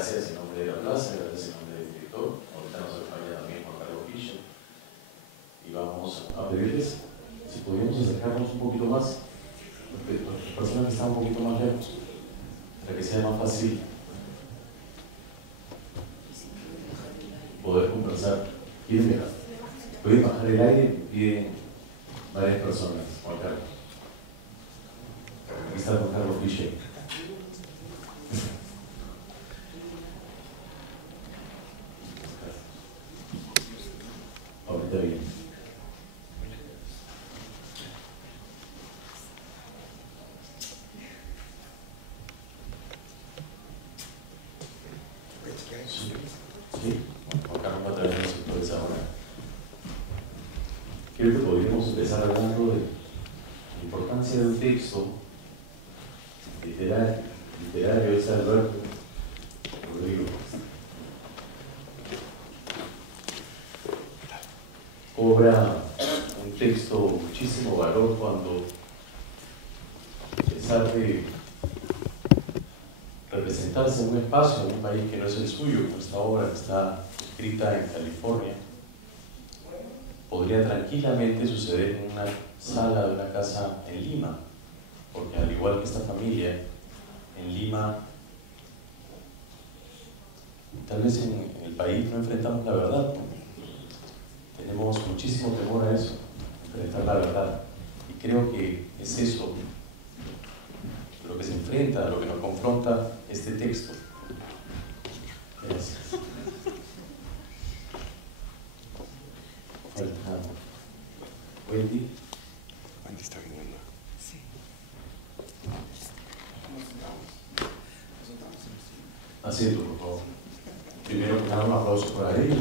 Gracias en nombre de la plaza, gracias en nombre del director. Ahorita nos acompaña también Juan Carlos Fischer. Y vamos a pedirles si podríamos acercarnos un poquito más, las personas que están un poquito más lejos, para que sea más fácil poder conversar. Pueden bajar el aire, piden varias personas. Juan Carlos. Aquí está Juan Carlos Fischer. Ahorita bien. Sí, Juan Carlos va a traer los sectores ahora. Creo que podríamos empezar hablando de la importancia de un texto literario es Alberto Rodrigo. Cobra un texto muchísimo valor cuando, a pesar de representarse en un espacio, en un país que no es el suyo, como esta obra que está escrita en California, podría tranquilamente suceder en una sala de una casa en Lima, porque al igual que esta familia, en Lima, tal vez en el país no enfrentamos la verdad, ¿no? Tenemos muchísimo temor a eso, enfrentar la verdad, y creo que es eso lo que se enfrenta, lo que nos confronta este texto. Gracias. Wendy. Wendy está viniendo. Sí. Asiento, por favor. Primero que nada, un aplauso para ellos.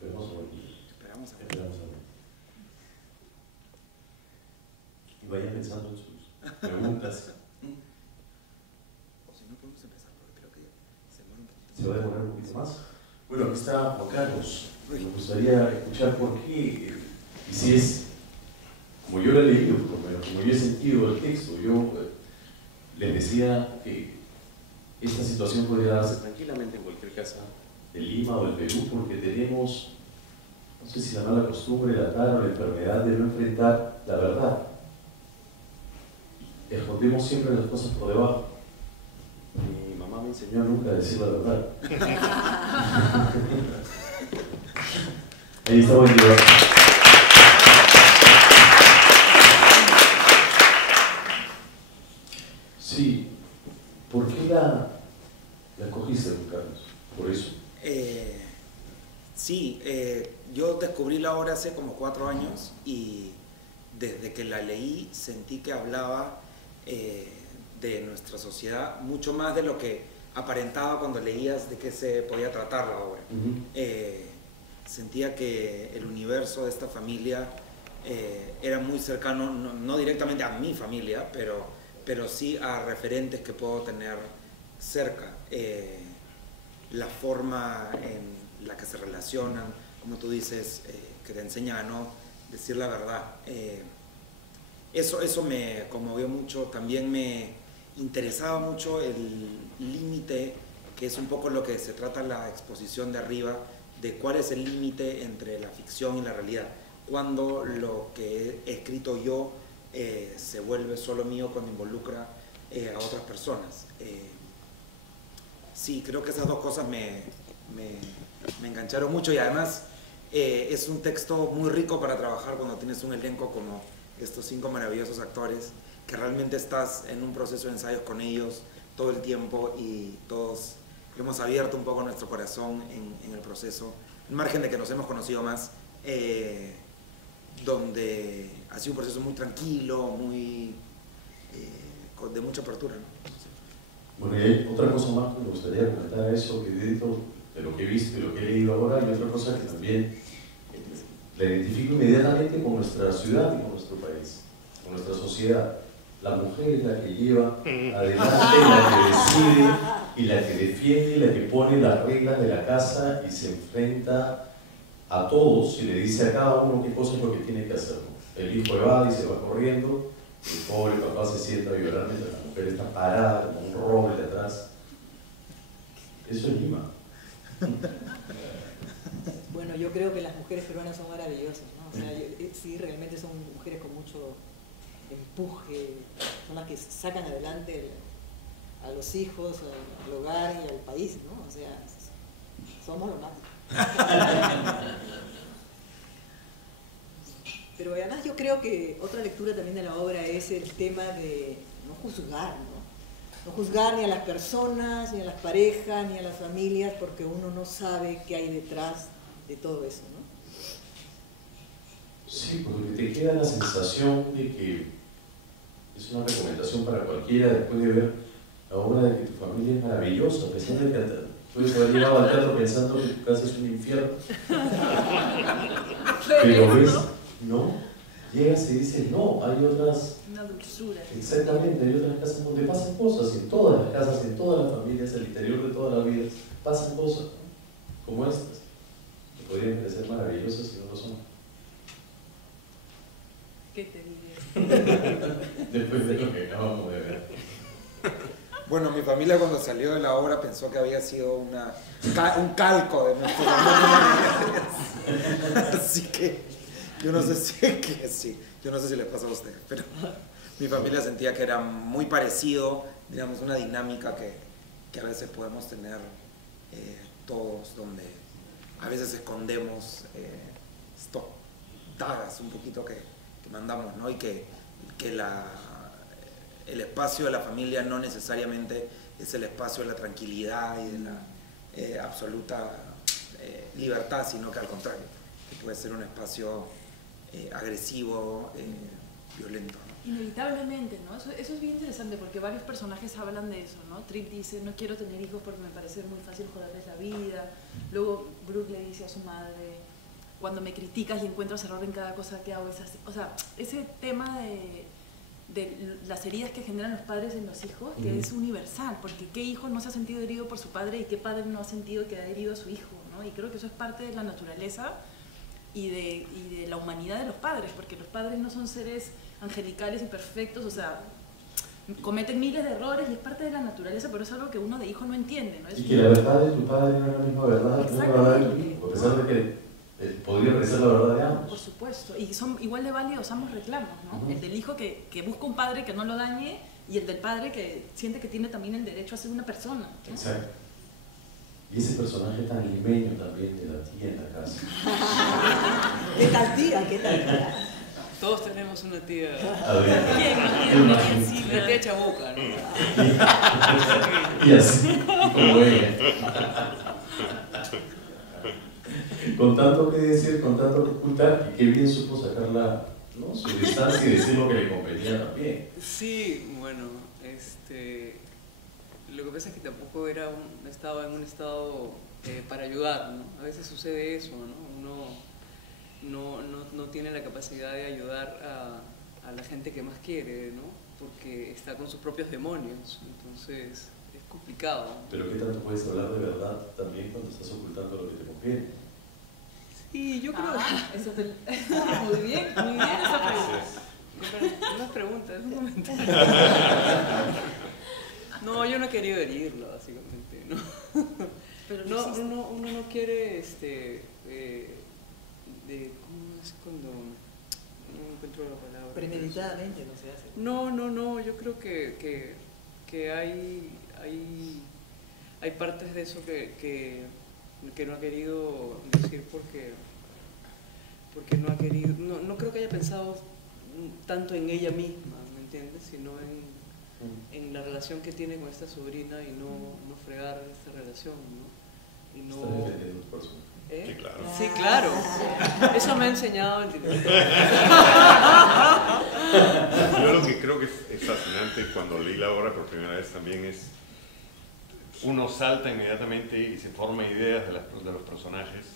Esperamos a ver. Y vayan pensando en sus preguntas. O si no, podemos empezar, porque creo que se demora un poquito. ¿Se va a demorar un poquito más? Bueno, aquí está Juan Carlos. Me gustaría escuchar por qué, y si es, como yo lo he leído, como yo he sentido el texto, yo les decía que esta situación podría darse tranquilamente en cualquier casa de Lima o del Perú, porque tenemos, no sé si la mala costumbre, la tara o la enfermedad de no enfrentar la verdad. Escondemos siempre las cosas por debajo. Mi mamá me enseñó a nunca decir la verdad. Ahí está buen día. Sí, ¿por qué la cogiste, Juan Carlos? Por eso. Sí, yo descubrí la obra hace como 4 años y desde que la leí sentí que hablaba de nuestra sociedad mucho más de lo que aparentaba cuando leías de qué se podía tratar la obra. Sentía que el universo de esta familia era muy cercano, no directamente a mi familia, pero sí a referentes que puedo tener cerca. La forma en la que se relacionan, como tú dices, que te enseñan a no decir la verdad. Eso me conmovió mucho. También me interesaba mucho el límite, que es un poco lo que se trata la exposición de arriba, de cuál es el límite entre la ficción y la realidad. Cuando lo que he escrito yo se vuelve solo mío, cuando involucra a otras personas. Sí, creo que esas dos cosas me engancharon mucho, y además es un texto muy rico para trabajar cuando tienes un elenco como estos 5 maravillosos actores, que realmente estás en un proceso de ensayos con ellos todo el tiempo, y todos hemos abierto un poco nuestro corazón en el proceso, al margen de que nos hemos conocido más, donde ha sido un proceso muy tranquilo, muy de mucha apertura, ¿no? Bueno, y hay otra cosa más que me gustaría comentar a eso, que dentro de lo que he visto y lo que he leído ahora, hay otra cosa que también la identifico inmediatamente con nuestra ciudad y con nuestro país, con nuestra sociedad. La mujer es la que lleva adelante, la que decide y la que defiende y la que pone las reglas de la casa y se enfrenta a todos y le dice a cada uno qué cosa es lo que tiene que hacer. el hijo evade y se va corriendo, el pobre papá se sienta a llorar mientras la mujer está parada como un roble atrás. Eso es Lima. Bueno, yo creo que las mujeres peruanas son maravillosas, ¿no? O sea, sí, realmente son mujeres con mucho empuje, son las que sacan adelante a los hijos, al hogar y al país, ¿no? O sea, somos lo más. Pero además yo creo que otra lectura también de la obra es el tema de no juzgar, ¿no? No juzgar ni a las personas, ni a las parejas, ni a las familias, porque uno no sabe qué hay detrás de todo eso, ¿no? Sí, porque te queda la sensación de que es una recomendación para cualquiera después de ver la obra de que tu familia es maravillosa, a pesar de que puedes haber llegado al teatro pensando que tu casa es un infierno. Pero ves, no, llegas y dices, no, hay otras... Una dulzura. Exactamente, hay otras casas donde pasan cosas, en todas las casas, en todas las familias, al interior de todas las vidas, pasan cosas, ¿no? Como estas, que podrían parecer maravillosas y no lo son. ¿Qué te diré? Después de lo que acabamos de ver. Bueno, mi familia cuando salió de la obra pensó que había sido un calco de nuestro familia. Así que yo no sé si les pasa a ustedes, pero mi familia sentía que era muy parecido, digamos, una dinámica que a veces podemos tener todos, donde a veces escondemos estos dagas un poquito que mandamos, ¿no? Y que el espacio de la familia no necesariamente es el espacio de la tranquilidad y de la absoluta libertad, sino que al contrario, que puede ser un espacio agresivo, violento, ¿no? Inevitablemente, ¿no? Eso es bien interesante porque varios personajes hablan de eso, ¿no? Trip dice, no quiero tener hijos porque me parece muy fácil joderles la vida. Luego Brooke le dice a su madre, cuando me criticas y encuentras error en cada cosa que hago, es así. O sea, ese tema de las heridas que generan los padres en los hijos, que es universal, porque qué hijo no se ha sentido herido por su padre y qué padre no ha sentido que ha herido a su hijo, ¿no? Y creo que eso es parte de la naturaleza y de la humanidad de los padres, porque los padres no son seres angelicales y perfectos, o sea, cometen miles de errores y es parte de la naturaleza, pero es algo que uno de hijo no entiende, ¿no? Y que la verdad de tu padre no es la misma verdad que la verdad de tu hijo, a pesar de que podría ser la verdad de ambos. Por supuesto, y son igual de válidos ambos reclamos, ¿no? El del hijo que busca un padre que no lo dañe y el del padre que siente que tiene también el derecho a ser una persona, ¿no? Exacto. Y ese personaje tan limeño también de la tía en la casa. ¿Qué tal tía? ¿Qué tal tía? Todos tenemos una tía. Adriana. ¿Quién no tiene una tía? Una tía chabuca, ¿no? Y así, como ella. Con tanto que decir, con tanto que ocultar, y qué bien supo sacarla, ¿no? Su distancia y decir lo que le convenía también. Sí, bueno, lo que pasa es que tampoco estaba en un estado para ayudar, ¿no? A veces sucede eso, ¿no? Uno no tiene la capacidad de ayudar a la gente que más quiere, ¿no? Porque está con sus propios demonios, entonces es complicado. Pero ¿qué tanto puedes hablar de verdad también cuando estás ocultando lo que te conviene? Sí, yo creo Eso muy bien esa pregunta. No es pregunta, es un comentario. No, yo no he querido herirlo, básicamente, ¿no? Pero uno no quiere, ¿cómo es cuando no encuentro la palabra? Premeditadamente no se hace. No, yo creo que hay partes de eso que no ha querido decir porque no ha querido, no creo que haya pensado tanto en ella misma, ¿me entiendes? Sino en la relación que tiene con esta sobrina y no fregar esta relación, ¿no? Y no... Estás defendiendo tu persona. Sí, claro. Sí, claro. Eso me ha enseñado el director. Yo lo que creo que es fascinante cuando leí la obra por primera vez también es uno salta inmediatamente y se forma ideas de los personajes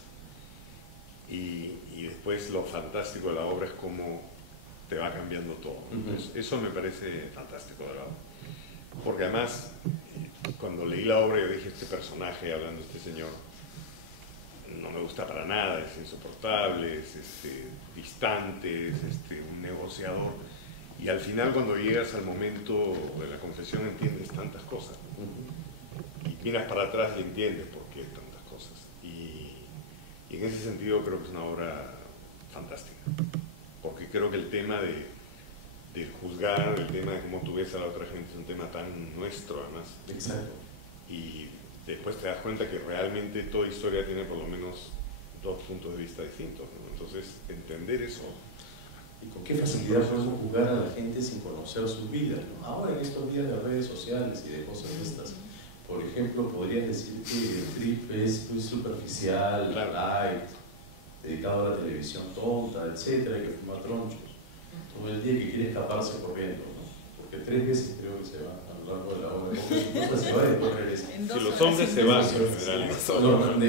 y después lo fantástico de la obra es cómo te va cambiando todo. Entonces, eso me parece fantástico de la obra. Porque además, cuando leí la obra yo dije, este personaje, hablando de este señor, no me gusta para nada, es insoportable, es distante, es un negociador. Y al final, cuando llegas al momento de la confesión, entiendes tantas cosas, ¿no? Y miras para atrás y entiendes por qué tantas cosas. Y en ese sentido creo que es una obra fantástica, porque creo que el tema de juzgar, el tema de cómo tú ves a la otra gente es un tema tan nuestro, además. Exacto. Y después te das cuenta que realmente toda historia tiene por lo menos dos puntos de vista distintos, ¿no? Entonces, entender eso. Y con qué facilidad podemos juzgar a la gente sin conocer sus vidas, ¿no? Ahora, en estos días de redes sociales y de cosas de estas, por ejemplo, podrías decir que el trip es muy superficial, Claro. light, dedicado a la televisión tonta, etcétera, que fuma tronchos todo el día, que quiere escaparse corriendo, ¿no? Porque 3 veces creo que se va a lo largo de la obra, nunca se va y después regresa. Si los hombres se van, en general. No,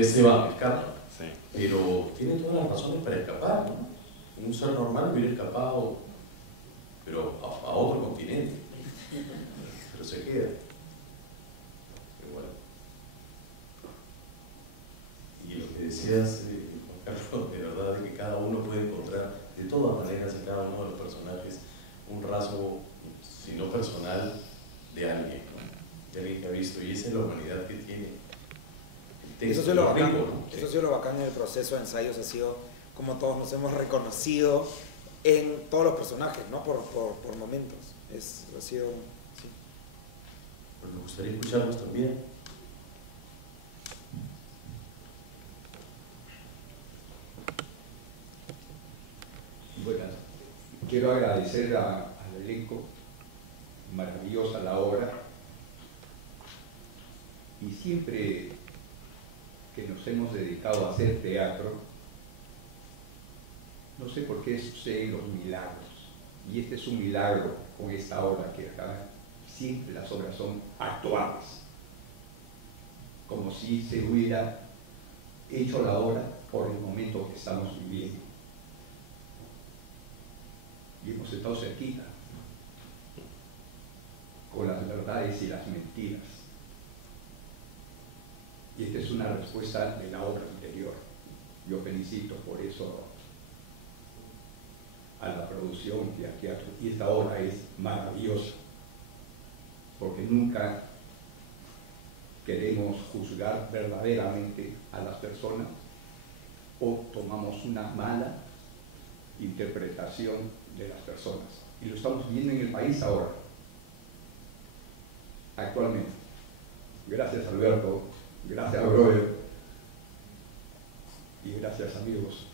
se va, escapa. Sí. Pero tiene todas las razones para escapar, ¿no? Un ser normal hubiera escapado, pero a otro continente. Pero se queda. Igual. Y lo que decías, Juan Carlos, de verdad, de que cada uno puede encontrar, de todas maneras, en cada uno de los personajes, un rasgo, si no personal, de alguien, ¿no? De alguien que ha visto. Y esa es la humanidad que tiene. Eso es lo bacán, eso ha sido lo bacán en el proceso de ensayos, ha sido como todos nos hemos reconocido en todos los personajes, ¿no? Por momentos. Ha sido, sí. Pues me gustaría escucharlos también. Buenas. Quiero agradecer al elenco, maravillosa la obra, y siempre que nos hemos dedicado a hacer teatro, no sé por qué suceden los milagros, y este es un milagro con esta obra, que acá siempre las obras son actuadas, como si se hubiera hecho la obra por el momento que estamos viviendo. Y hemos estado cerquita, con las verdades y las mentiras. Y esta es una respuesta de la obra anterior. Yo felicito por eso a la producción y al teatro. Y esta obra es maravillosa, porque nunca queremos juzgar verdaderamente a las personas o tomamos una mala interpretación de las personas. Y lo estamos viendo en el país ahora, actualmente. Gracias, Alberto. Gracias, brother. Y gracias, amigos,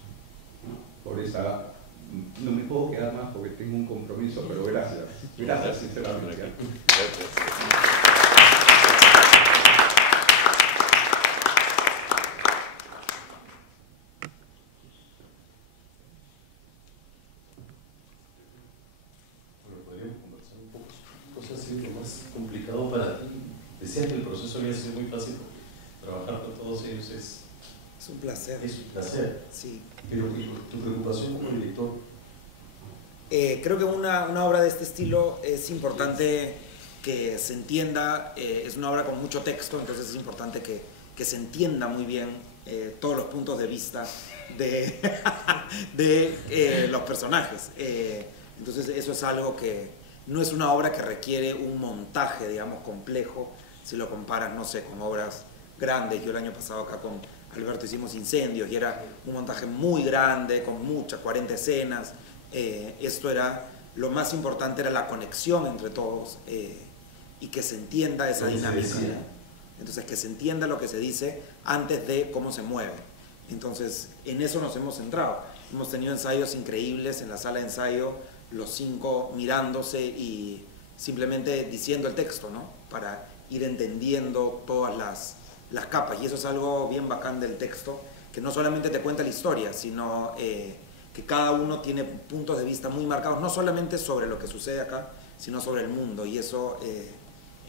por esta... No me puedo quedar más porque tengo un compromiso, pero gracias. Gracias, sinceramente. Gracias. Complicado para ti. Decías que el proceso había sido muy fácil porque trabajar con todos ellos es un placer. Es un placer. Sí. Pero tu preocupación como director. Creo que una obra de este estilo es importante que se entienda, es una obra con mucho texto, entonces es importante que se entienda muy bien todos los puntos de vista de los personajes. Entonces eso es algo que no es una obra que requiere un montaje, digamos, complejo, si lo comparas, no sé, con obras grandes. Yo el año pasado acá con Alberto hicimos Incendios y era un montaje muy grande, con muchas, 40 escenas. Esto era, lo más importante era la conexión entre todos y que se entienda esa dinámica. Entonces, que se entienda lo que se dice antes de cómo se mueve. Entonces, en eso nos hemos centrado. Hemos tenido ensayos increíbles en la sala de ensayo, los 5 mirándose y simplemente diciendo el texto, ¿no? Para ir entendiendo todas las capas. Y eso es algo bien bacán del texto, que no solamente te cuenta la historia, sino que cada uno tiene puntos de vista muy marcados, no solamente sobre lo que sucede acá, sino sobre el mundo. Y eso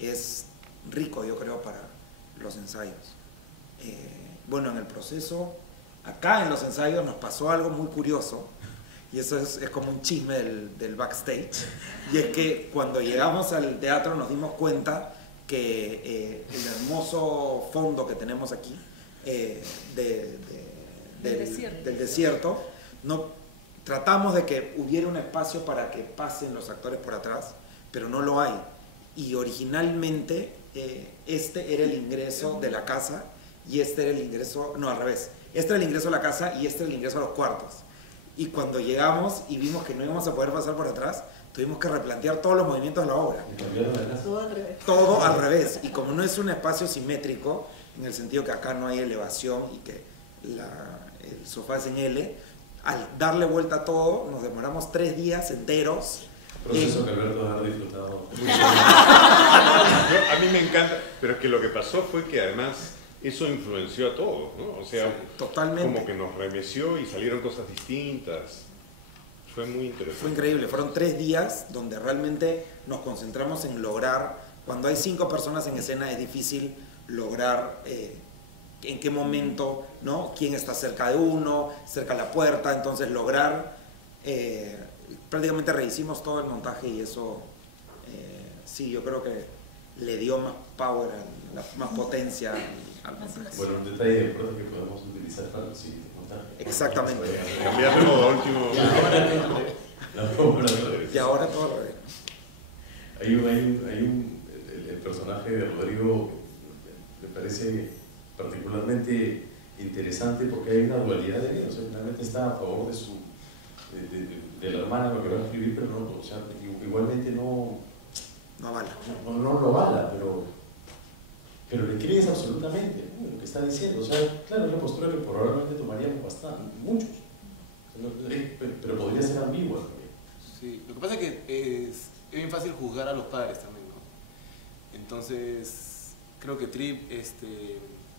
es rico, yo creo, para los ensayos. Bueno, en el proceso, acá en los ensayos nos pasó algo muy curioso. Y eso es como un chisme del backstage. Y es que cuando llegamos al teatro nos dimos cuenta que el hermoso fondo que tenemos aquí, del desierto, no, tratamos de que hubiera un espacio para que pasen los actores por atrás, pero no lo hay. Y originalmente este era el ingreso de la casa y este era el ingreso, no, al revés. Este era el ingreso a la casa y este era el ingreso a los cuartos. Y cuando llegamos y vimos que no íbamos a poder pasar por atrás, tuvimos que replantear todos los movimientos de la obra. ¿Y cambiaron la casa? Todo al revés. Todo al revés. Y como no es un espacio simétrico, en el sentido que acá no hay elevación y que el sofá es en L, al darle vuelta a todo, nos demoramos 3 días enteros. Proceso que Alberto ha disfrutado mucho. A mí me encanta, pero es que lo que pasó fue que además eso influenció a todos, ¿no? O sea, Sí, totalmente. como que nos remeció y salieron cosas distintas. Fue muy interesante. Fue increíble, fueron 3 días donde realmente nos concentramos en lograr, cuando hay 5 personas en escena es difícil lograr en qué momento, ¿no? Quién está cerca de uno, cerca de la puerta, entonces lograr, prácticamente rehicimos todo el montaje y eso, sí, yo creo que le dio más power, más potencia al montaje. Bueno, un detalle de pronto que podemos utilizar para el siguiente montaje. Exactamente. Cambiarlo a último. Y ahora todo lo revés. El personaje de Rodrigo me parece particularmente interesante porque hay una dualidad de él. O sea, finalmente está a favor de la hermana lo que va a escribir, pero no, o sea, igualmente no avala. No lo avala, pero le crees absolutamente, ¿no? Lo que está diciendo. O sea, claro, es una postura que probablemente tomaríamos bastante, muchos, pero podría ser ambigua también. Sí, lo que pasa es que es bien fácil juzgar a los padres también, ¿no? Entonces, creo que Trip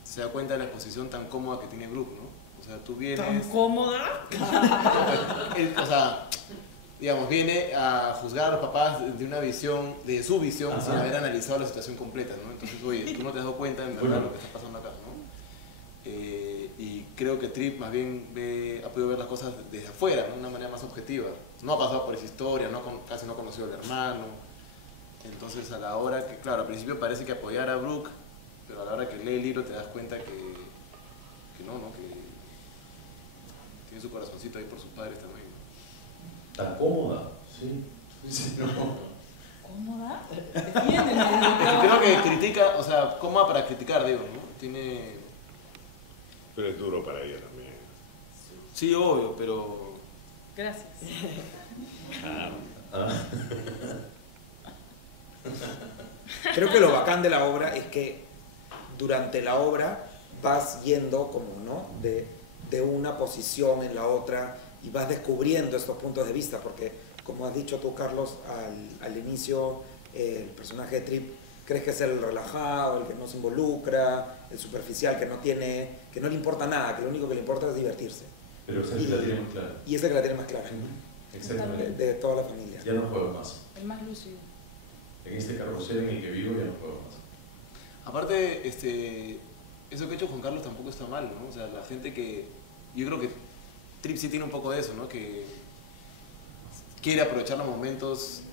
se da cuenta de la exposición tan cómoda que tiene Brooke, ¿no? O sea, tú vienes... ¿Tan cómoda? O sea, digamos, viene a juzgar a los papás de su visión, ajá, sin haber analizado la situación completa, ¿no? Entonces, oye, tú no te has dado cuenta en verdad lo que está pasando acá, ¿no? Y creo que Trip más bien ha podido ver las cosas desde afuera, ¿no? De una manera más objetiva. No ha pasado por esa historia, casi no conoció al hermano. Entonces, a la hora que, claro, al principio parece que apoyar a Brooke, pero a la hora que lee el libro te das cuenta que tiene su corazoncito ahí por sus padres también. Tan cómoda, sí. Sí, no. ¿Cómoda? Creo que critica, o sea, cómoda para criticar, digo, ¿no? Tiene... Pero es duro para ella también. Sí, obvio, pero... Gracias. Creo que lo bacán de la obra es que durante la obra vas yendo como, ¿no? de una posición en la otra y vas descubriendo estos puntos de vista, porque como has dicho tú, Carlos, al inicio el personaje de Trip crees que es el relajado, el que no se involucra, el superficial que no le importa nada, que lo único que le importa es divertirse. Pero esa es la tiene más clara. Y es el que la tiene más clara. Exactamente. De toda la familia. Ya no juego más. El más lúcido. En este carrusel en el que vivo ya no juego más. Aparte, eso que ha hecho Juan Carlos tampoco está mal, ¿no? O sea, la gente que... Yo creo que Trip sí tiene un poco de eso, ¿no? Que quiere aprovechar los momentos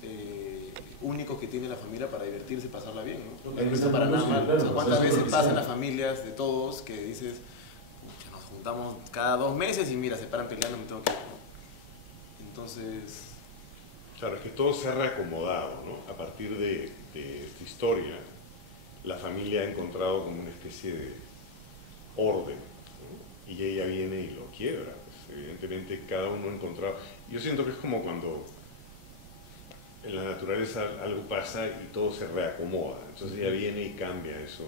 únicos que tiene la familia para divertirse y pasarla bien, ¿no? No está para nada mal. O sea, ¿cuántas veces pasa en las familias de todos que dices, pucha, nos juntamos cada 2 meses y mira, se paran peleando, me tengo que ir, ¿no? Entonces... Claro, es que todo se ha reacomodado, ¿no? A partir de esta historia, la familia ha encontrado como una especie de orden, ¿no? Y ella viene y lo quiebra. Pues, evidentemente cada uno ha encontrado... Yo siento que es como cuando en la naturaleza algo pasa y todo se reacomoda. Entonces ella viene y cambia eso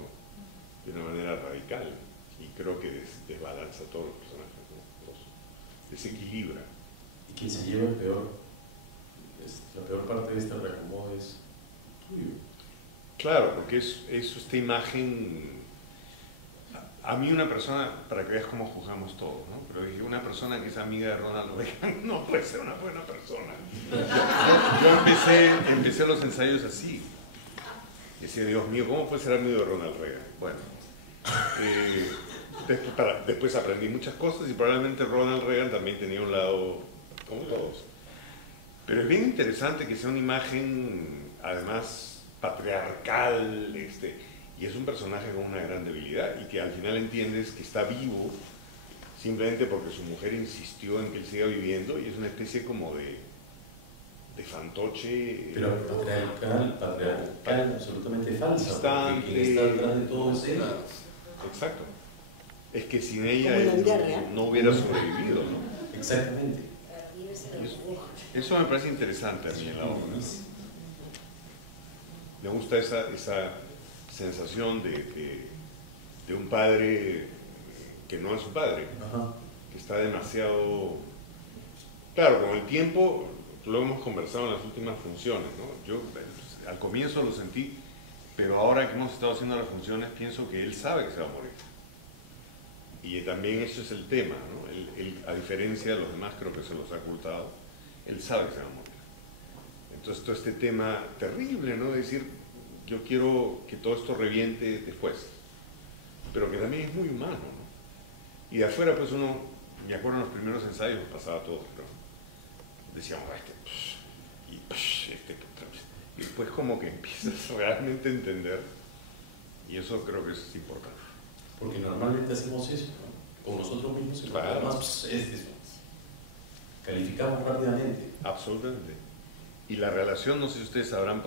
de una manera radical. Y creo que desbalanza a todos los personajes, ¿no? Los desequilibra. Y quien se lleva el peor... La peor parte de este reacomodo es tuyo. Claro, porque es esta imagen. A mí una persona, para que veas cómo juzgamos todos, ¿no? Pero dije, una persona que es amiga de Ronald Reagan no puede ser una buena persona. Yo empecé los ensayos así. Y decía, Dios mío, ¿cómo puede ser amigo de Ronald Reagan? Bueno, después aprendí muchas cosas y probablemente Ronald Reagan también tenía un lado, como todos. Pero es bien interesante que sea una imagen, además, patriarcal, y es un personaje con una gran debilidad, y que al final entiendes que está vivo simplemente porque su mujer insistió en que él siga viviendo, y es una especie como de fantoche. Pero patriarcal, absolutamente falsa. Distante. Porque quien está detrás de todo es él. Exacto. Es que sin Como ella en la vida él real. no hubiera sobrevivido, ¿no? Exactamente. Eso me parece interesante a mí en la obra. Me gusta esa sensación de un padre que no es su padre, Ajá. que está demasiado... Claro, con el tiempo, lo hemos conversado en las últimas funciones, ¿no? Yo al comienzo lo sentí, pero ahora que hemos estado haciendo las funciones, pienso que él sabe que se va a morir. Y también eso es el tema, ¿no? Él, a diferencia de los demás, creo que se los ha ocultado, él sabe que se va a morir. Entonces todo este tema terrible, ¿no? De decir, yo quiero que todo esto reviente después, pero que también es muy humano, ¿no? Y de afuera, pues uno, me acuerdo en los primeros ensayos, pasaba todo, pero decíamos, y después como que empiezas realmente a entender, y eso creo que es importante. Porque normalmente hacemos eso, ¿no? Con nosotros mismos, y Claro. además calificamos rápidamente. Absolutamente. Y la relación, no sé si ustedes sabrán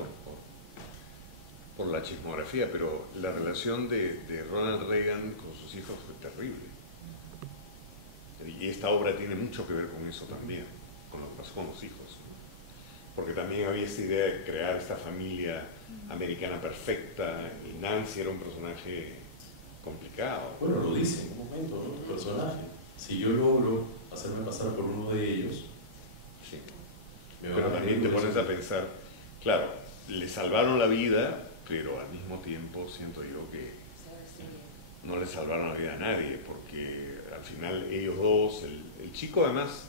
por la chismografía, pero la relación de Ronald Reagan con sus hijos fue terrible. Y esta obra tiene mucho que ver con eso también, con lo que pasó con los hijos, ¿no? Porque también había esta idea de crear esta familia americana perfecta, y Nancy era un personaje complicado. Bueno, lo dice en un momento, ¿no? Tu personaje. Si yo logro hacerme pasar por uno de ellos, Sí. me van Pero a también te querer por pones eso. a pensar, claro, le salvaron la vida, pero al mismo tiempo siento yo que no le salvaron la vida a nadie, porque al final ellos dos, el chico además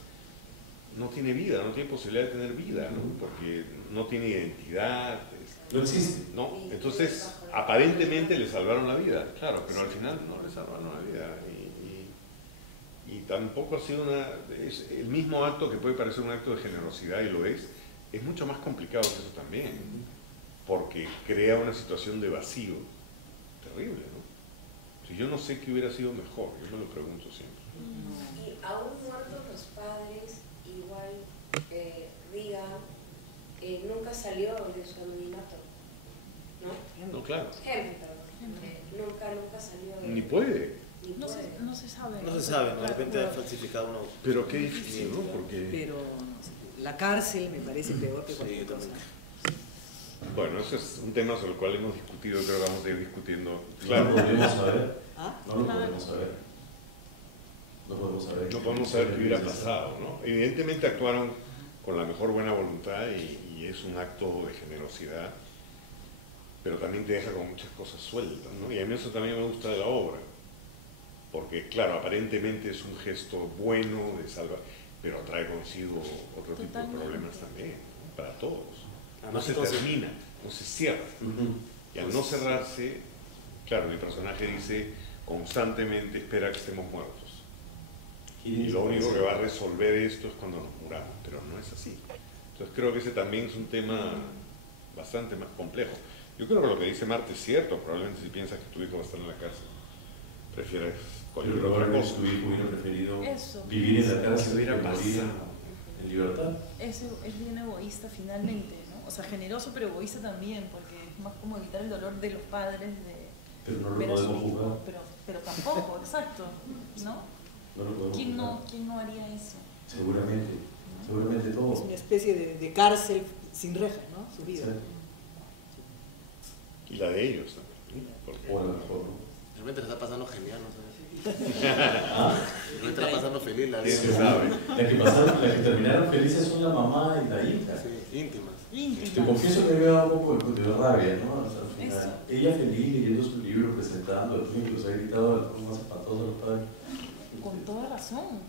no tiene vida, no tiene posibilidad de tener vida, ¿no? Porque no tiene identidad, No existe. ¿no? Entonces, aparentemente le salvaron la vida, claro, pero al final no le salvaron la vida. Y tampoco ha sido es el mismo acto que puede parecer un acto de generosidad, y lo es mucho más complicado que eso también, porque crea una situación de vacío terrible, ¿no? Si yo no sé qué hubiera sido mejor, yo me lo pregunto siempre. Y aún muertos los padres, igual Reagan nunca salió de su anonimato, ¿no? No, claro, Henry, perdón. Nunca salió de... ni puede, ni No puede. se sabe. No se sabe, ¿no? De repente Claro. ha falsificado uno. pero qué difícil, ¿no? Porque, Pero no sé, la cárcel me parece peor que cualquier yo cosa. bueno, eso es un tema sobre el cual hemos discutido, creo que vamos a ir discutiendo. No Claro, lo podemos saber. ¿Ah? No lo podemos saber. No podemos saber. no podemos saber qué hubiera pasado, ¿no? Evidentemente actuaron con la mejor buena voluntad, y es un acto de generosidad, pero también te deja con muchas cosas sueltas, ¿no? Y a mí eso también me gusta de la obra, porque claro, aparentemente es un gesto bueno de salvar, pero trae consigo otro tipo de Totalmente. problemas también, ¿no? Para todos. No Además, se entonces- termina, no se cierra. Ujú. Y al no cerrarse, claro, mi personaje dice constantemente, espera que estemos muertos. Y lo único que va a resolver esto es cuando nos muramos, pero no es así. Entonces creo que ese también es un tema bastante más complejo. Yo creo que lo que dice Marta es cierto, probablemente si piensas que tu hijo va a estar en la cárcel, prefieres Pero cualquier otra probablemente cosa. tu hijo hubiera preferido Eso. vivir en la cárcel Hubiera que morir pasado. en libertad. Es bien egoísta finalmente, ¿no? O sea, generoso pero egoísta también, porque es más como evitar el dolor de los padres de Pero no lo ver a su podemos hijo, juzgar. pero tampoco, exacto, ¿no? No lo podemos ¿Quién juzgar. no haría eso? Seguramente. Seguramente Es todo. una especie de cárcel sin rejas, ¿no? Su vida. Exacto. Y la de ellos también. Porque O a lo mejor, ¿no? De repente le está pasando genial, ¿no sabes? Ah, De repente está pasando feliz la ¿quién vida. se sabe? las que terminaron felices son la mamá y la hija. Sí, íntimas. Te Íntima. confieso que me da un poco de rabia, ¿no? O sea, al final, Eso. ella feliz leyendo su libro, presentando, incluso ha gritado de la forma más espantosa a los padres. Con toda razón.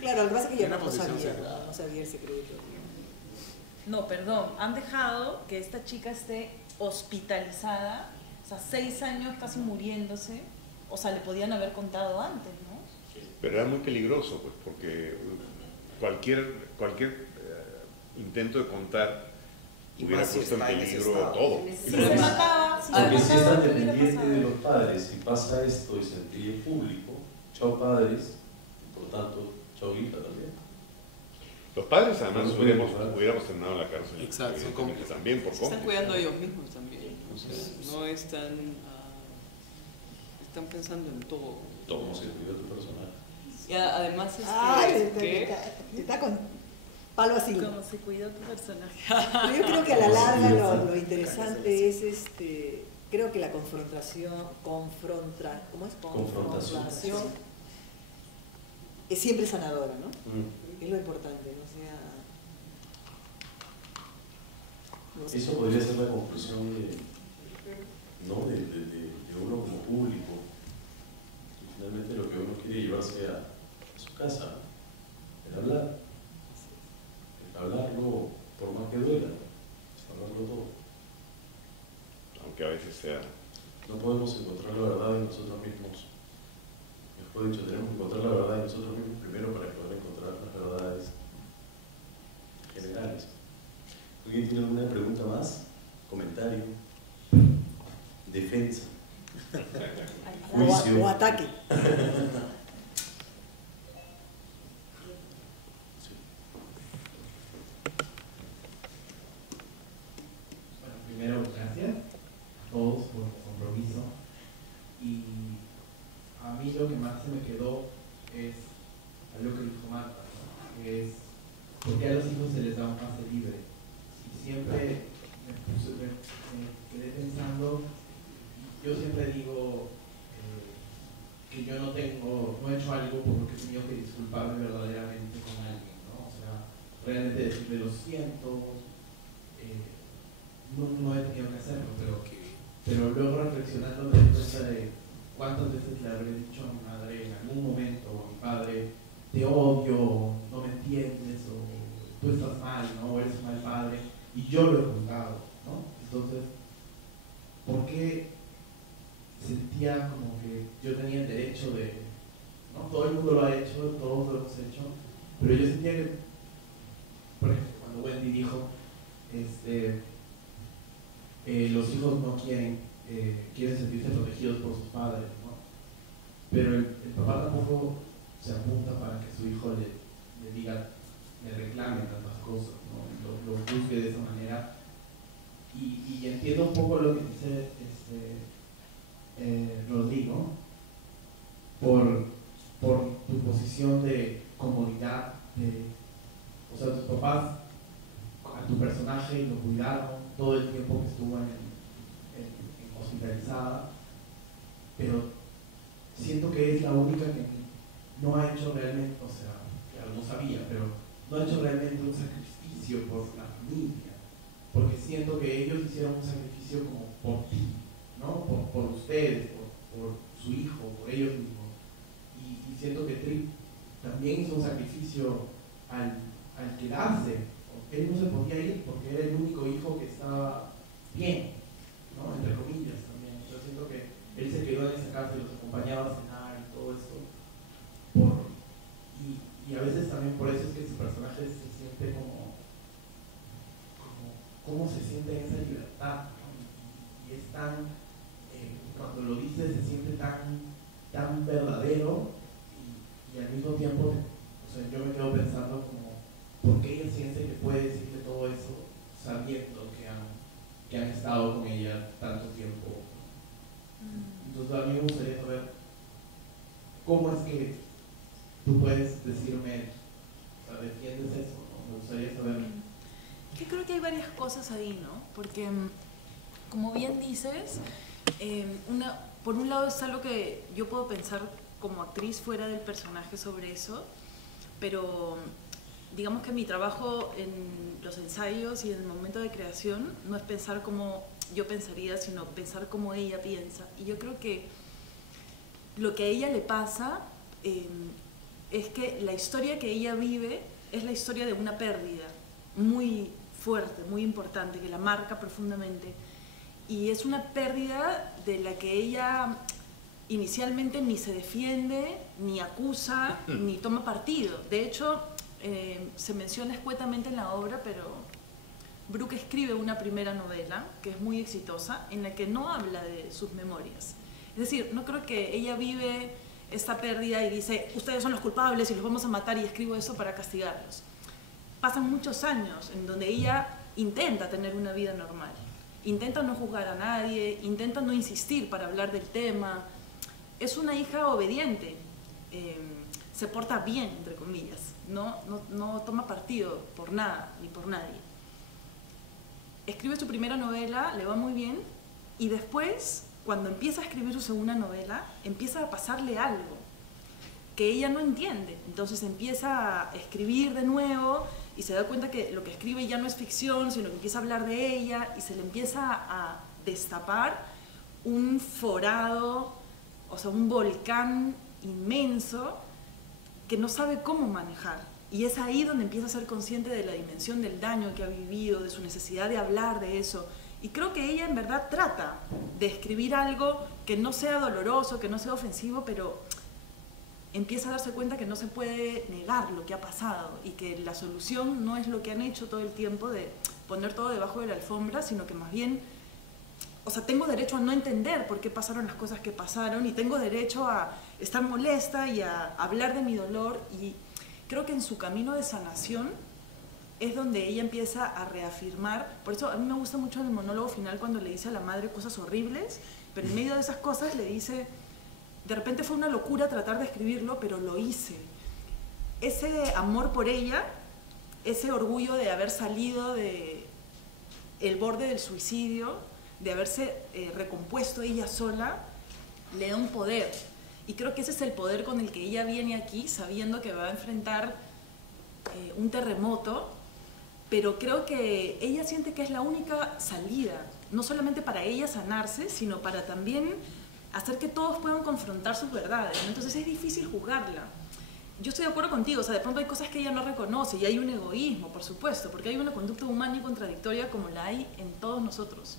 Claro, lo que pasa es que ella Una no posición sabía, sesgada. no sabía el secreto. No, perdón, han dejado que esta chica esté hospitalizada, o sea, 6 años casi muriéndose, o sea, le podían haber contado antes, ¿no? Pero era muy peligroso, pues, porque cualquier intento de contar Y hubiera más si puesto en está en ese peligro estado. todo. Si se mataba, si Porque hubiera si pasado, están ¿qué hubiera dependientes de pasado? los padres, si pasa esto y se entiende en público, chao padres, por tanto, chao hija también. Los padres además No, hubiéramos terminado en la cárcel. Exacto, son evidentemente, cómplices. también por Se están cómplices. cuidando ellos mismos también, ¿no? O sea, no están, están pensando en todo. ¿Cómo se cuida tu personaje? Y además, Ay, ¿qué? está con palo así. Como se cuidó tu personaje. Pero yo creo que a la larga lo interesante es creo que la confrontación, ¿cómo es? Confrontación. Es siempre sanadora, ¿no? Mm. Es lo importante, no sea... no sé. Eso podría ser la conclusión de uno como público. Y finalmente lo que uno quiere llevarse a su casa, el hablar. El hablarlo, por más que duela, es hablarlo todo. Aunque a veces sea... No podemos encontrar la verdad en nosotros mismos. Mejor dicho, tenemos que encontrar la verdad en nosotros mismos primero para poder encontrar las verdades generales. ¿Alguien tiene alguna pregunta más? ¿Comentario? ¿Defensa? ¿Juicio? O ataque. Sí. Bueno, primero, gracias a todos por el compromiso. Y a mí lo que más se me quedó es algo que dijo Marta, ¿no? Que es por qué a los hijos se les da un pase libre. Y siempre me quedé pensando, yo siempre digo que yo no he hecho algo por lo que he tenido que disculparme verdaderamente con alguien, ¿no? O sea, realmente decirle lo siento, no he tenido que hacerlo, pero luego reflexionando me doy cuenta de cuántas veces le habré dicho a mi madre en algún momento, o a mi padre, te odio, no me entiendes, o tú estás mal, ¿no? O eres un mal padre, y yo lo he juzgado, ¿no? Entonces, ¿por qué sentía como que yo tenía el derecho de, ¿no? Todo el mundo lo ha hecho, todos lo hemos hecho, pero yo sentía que, por ejemplo, cuando Wendy dijo, los hijos no quieren sentirse protegidos por sus padres, ¿no? Pero el papá tampoco se apunta para que su hijo le diga, le reclame tantas cosas, ¿no? Lo juzgue de esa manera. Y entiendo un poco lo que dice Rodrigo por tu posición de comodidad, o sea, tus papás a tu personaje lo cuidaron todo el tiempo que estuvo en hospitalizada, pero siento que es la única que no ha hecho realmente, o sea, claro, no sabía, pero no ha hecho realmente un sacrificio por la familia, porque siento que ellos hicieron un sacrificio como por ti, ¿no? Por ustedes, por su hijo, por ellos mismos. Y siento que Trip también hizo un sacrificio al quedarse. Él no se podía ir porque era el único hijo que estaba bien, ¿no? Entre comillas también. Yo siento que él se quedó en esa casa y los acompañaba a cenar y todo esto. Y a veces también por eso es que su personaje se siente cómo se siente en esa libertad, ¿no? Y es tan, cuando lo dice se siente tan verdadero y al mismo tiempo, o sea, yo me quedo pensando como, ¿por qué ella siente que puede decirle todo eso sabiendo que han estado con ella tanto tiempo? Entonces a mí me gustaría saber cómo es que tú puedes decirme, o sea, defiendes eso, ¿no? Me gustaría saber. Yo creo que hay varias cosas ahí, ¿no? Porque, como bien dices, por un lado es algo que yo puedo pensar como actriz fuera del personaje sobre eso, pero digamos que mi trabajo en los ensayos y en el momento de creación no es pensar como yo pensaría, sino pensar como ella piensa. Y yo creo que lo que a ella le pasa es que la historia que ella vive es la historia de una pérdida muy fuerte, muy importante, que la marca profundamente. Y es una pérdida de la que ella inicialmente ni se defiende, ni acusa, ni toma partido. De hecho, se menciona escuetamente en la obra, pero Brooke escribe una primera novela, que es muy exitosa, en la que no habla de sus memorias. Es decir, no creo que ella vive esta pérdida y dice, ustedes son los culpables y los vamos a matar y escribo eso para castigarlos. Pasan muchos años en donde ella intenta tener una vida normal, intenta no juzgar a nadie, intenta no insistir para hablar del tema. Es una hija obediente, se porta bien, entre comillas, no toma partido por nada ni por nadie. Escribe su primera novela, le va muy bien, y después, cuando empieza a escribir su segunda novela, empieza a pasarle algo que ella no entiende. Entonces empieza a escribir de nuevo y se da cuenta que lo que escribe ya no es ficción, sino que empieza a hablar de ella y se le empieza a destapar un forado, o sea, un volcán inmenso que no sabe cómo manejar. Y es ahí donde empieza a ser consciente de la dimensión del daño que ha vivido, de su necesidad de hablar de eso. Y creo que ella en verdad trata de escribir algo que no sea doloroso, que no sea ofensivo, pero empieza a darse cuenta que no se puede negar lo que ha pasado y que la solución no es lo que han hecho todo el tiempo de poner todo debajo de la alfombra, sino que más bien, o sea, tengo derecho a no entender por qué pasaron las cosas que pasaron y tengo derecho a estar molesta y a hablar de mi dolor. Y creo que en su camino de sanación es donde ella empieza a reafirmar. Por eso a mí me gusta mucho el monólogo final cuando le dice a la madre cosas horribles, pero en medio de esas cosas le dice, de repente fue una locura tratar de escribirlo, pero lo hice. Ese amor por ella, ese orgullo de haber salido de el borde del suicidio, de haberse recompuesto ella sola, le da un poder. Y creo que ese es el poder con el que ella viene aquí, sabiendo que va a enfrentar un terremoto, pero creo que ella siente que es la única salida, no solamente para ella sanarse, sino para también hacer que todos puedan confrontar sus verdades, ¿no? Entonces es difícil juzgarla. Yo estoy de acuerdo contigo, o sea, de pronto hay cosas que ella no reconoce y hay un egoísmo, por supuesto, porque hay una conducta humana y contradictoria como la hay en todos nosotros.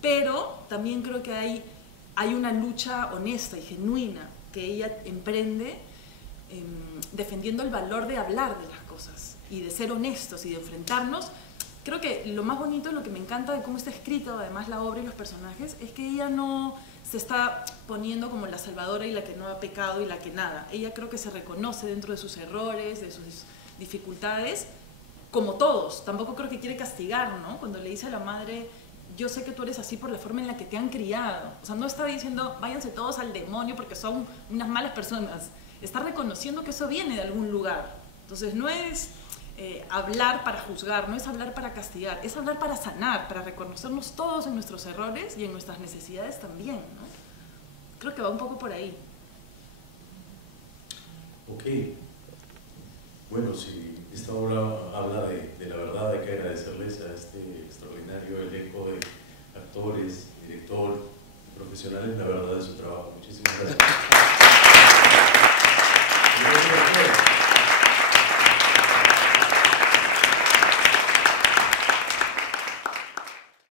Pero también creo que hay una lucha honesta y genuina que ella emprende defendiendo el valor de hablar de las cosas y de ser honestos y de enfrentarnos. Creo que lo más bonito, lo que me encanta de cómo está escrito, además la obra y los personajes, es que ella no se está poniendo como la salvadora y la que no ha pecado y la que nada. Ella creo que se reconoce dentro de sus errores, de sus dificultades, como todos. Tampoco creo que quiere castigar, ¿no? Cuando le dice a la madre, yo sé que tú eres así por la forma en la que te han criado. O sea, no está diciendo, váyanse todos al demonio porque son unas malas personas. Está reconociendo que eso viene de algún lugar. Entonces no es hablar para juzgar, no es hablar para castigar, es hablar para sanar, para reconocernos todos en nuestros errores y en nuestras necesidades también, ¿no? Creo que va un poco por ahí. Ok. Bueno, si esta obra habla de la verdad, hay que agradecerles a este extraordinario elenco de actores, director, profesionales, la verdad de su trabajo. Muchísimas gracias.